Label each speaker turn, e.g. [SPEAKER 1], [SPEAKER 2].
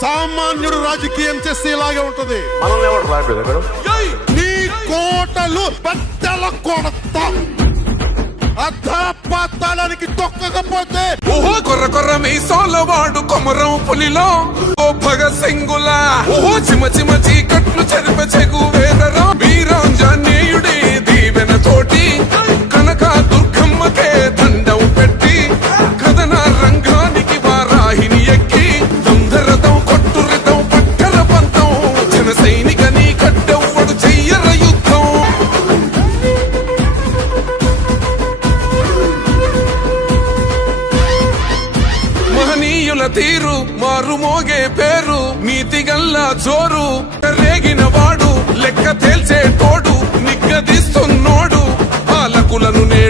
[SPEAKER 1] సామాన్యుడు రాజకీయం చేస్తే ఇలాగే ఉంటది.
[SPEAKER 2] ఎవరు రాయలేదు
[SPEAKER 1] నీ కోటలు బట్టల కొడత. అధపాతాళానికి తొక్కకపోతే
[SPEAKER 3] ఓహో కొర్ర కొర్ర మీసాల వాడు కొమరం పులిలో. ఓ భగత్ సింగులా. ఓహో చిమ చిమ తీరు మారు మోగే పేరు నీతిగల్లా జోరు రేగిన వాడు లెక్క తేల్చే తోడు నిగ్గదిస్తున్నోడు పాలకులను నే